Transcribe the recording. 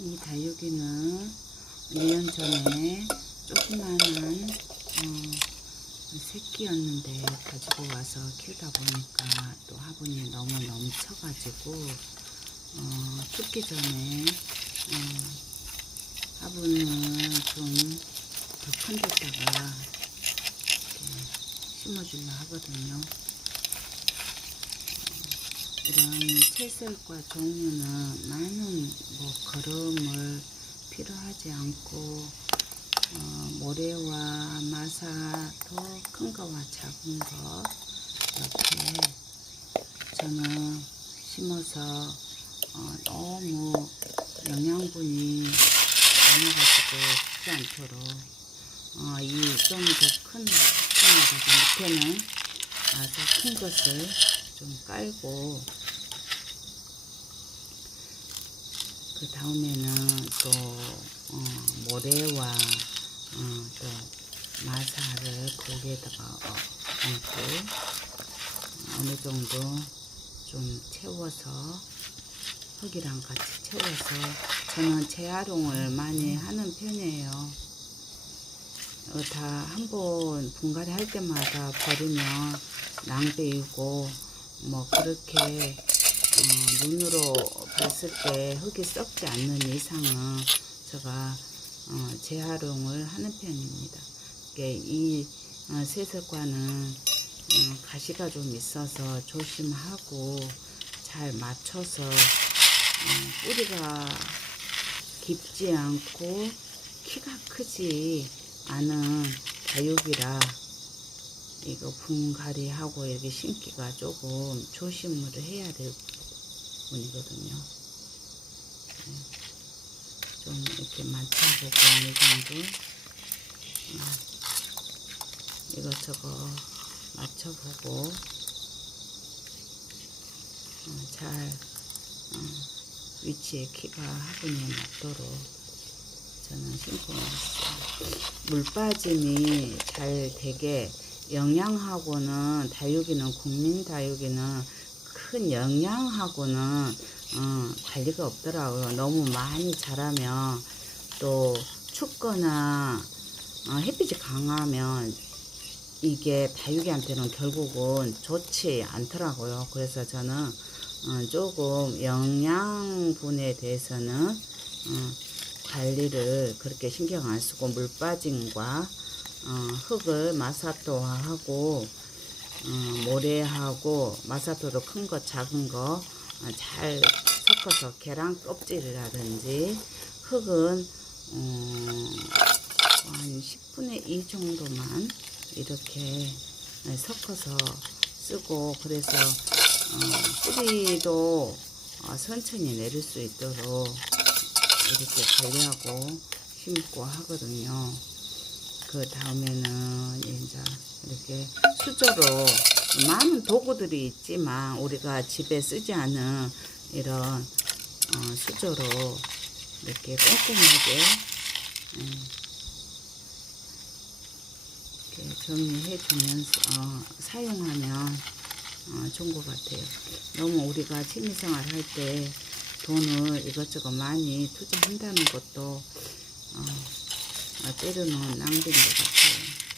이 다육이는 2년 전에 조그마한 어, 새끼였는데 가지고 와서 키우다 보니까 또 화분이 너무 넘쳐가지고 어, 죽기 전에 어, 화분을 좀더 큰 데다가 이렇게 심어주려 하거든요. 이런 채썰과 종류는 많은 뭐 걸음을 필요하지 않고 어, 모래와 마사도 큰 거와 작은 거 이렇게 저는 심어서 어, 너무 영양분이 많아가지고 죽지 않도록 어, 이좀 더큰 밑에는 아주 큰 것을 좀 깔고 그 다음에는 또 어, 모래와 어, 또 마사를 거기에다가 어, 얹고 어느 정도 좀 채워서 흙이랑 같이 채워서 저는 재활용을 많이 하는 편이에요. 어, 다한 번 분갈이 할 때마다 버리면 낭비이고 뭐 그렇게 어, 눈으로 봤을 때 흙이 썩지 않는 이상은 제가 어, 재활용을 하는 편입니다. 이 어, 세석과는 어, 가시가 좀 있어서 조심하고 잘 맞춰서 어, 뿌리가 깊지 않고 키가 크지 않은 다육이라 이거 분갈이하고 여기 심기가 조금 조심을 해야 될 부분이거든요. 네. 좀 이렇게 맞춰보고 어느 정도 어, 이것저것 맞춰보고 어, 잘 어, 위치에 키가 화분에 맞도록 저는 심고 있어요. 물 빠짐이 잘 되게 영양하고는 다육이는 국민 다육이는 큰 영양하고는 어, 관리가 없더라고요. 너무 많이 자라면 또 춥거나 어, 햇빛이 강하면 이게 다육이한테는 결국은 좋지 않더라고요. 그래서 저는 어, 조금 영양분에 대해서는 어, 관리를 그렇게 신경 안 쓰고 물 빠짐과 어, 흙을 마사토하고 어, 모래하고 마사토로 큰거 작은 거잘 섞어서 계란 껍질이라든지 흙은 어, 한 10분의 2 정도만 이렇게 섞어서 쓰고 그래서 어, 뿌리도 어, 천천히 내릴 수 있도록 이렇게 관리하고 심고 하거든요. 그 다음에는 이제 이렇게 수저로 많은 도구들이 있지만 우리가 집에 쓰지 않은 이런 어, 수저로 이렇게 꼼꼼하게 음, 이렇게 정리해 주면서 어, 사용하면 어, 좋은 것 같아요. 너무 우리가 취미생활 할 때 돈을 이것저것 많이 투자한다는 것도 어, 어, 때로는 낭비인 것 같아요.